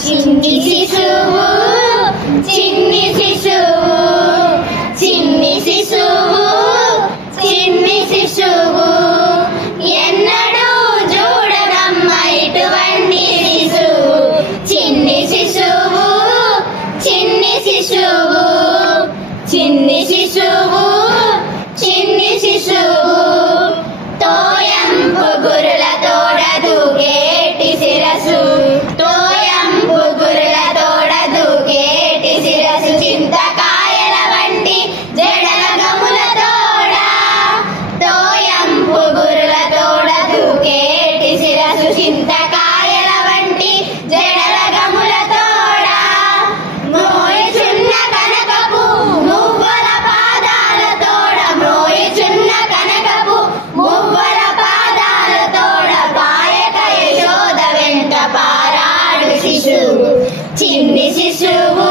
చిన్ని శిశువు చిన్ని శిశువు చిన్ని శిశువు చిన్ని శిశువు ఎన్నడూ చూడదమ్మ ఇటువంటి శిశువు చిన్ని శిశువు చిన్ని శిశువు చిన్ని శిశువు చిన్ని శిశువు తోయంపు గురుల తోడ దూకేటి శిరసు తోయంపు గురుల తోడ దూకేటి శిరసు చింతకాయల వంటి జడల గముల తోడ తోయంపు గురుల తోడ దూకేటి శిరసు చింతకాయల వంటి జడల గముల తోడ మోయిచున్న కనకపు మువ్వల పాదాల తోడ మోయిచున్న కనకపు మువ్వల పాదాల తోడ పాయక యశోద వెంట పారాడు శిశువు చిన్ని శిశువు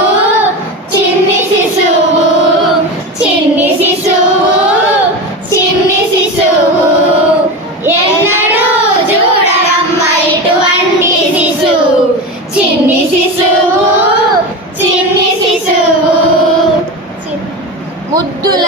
చిన్ని శిశువు చిన్ని శిశువు చిన్ని శిశువు ఎన్నడూ చూడరమ్మ ఇటువంటి శిశువు చిన్ని శిశువు చిన్ని శిశువు ముద్దుల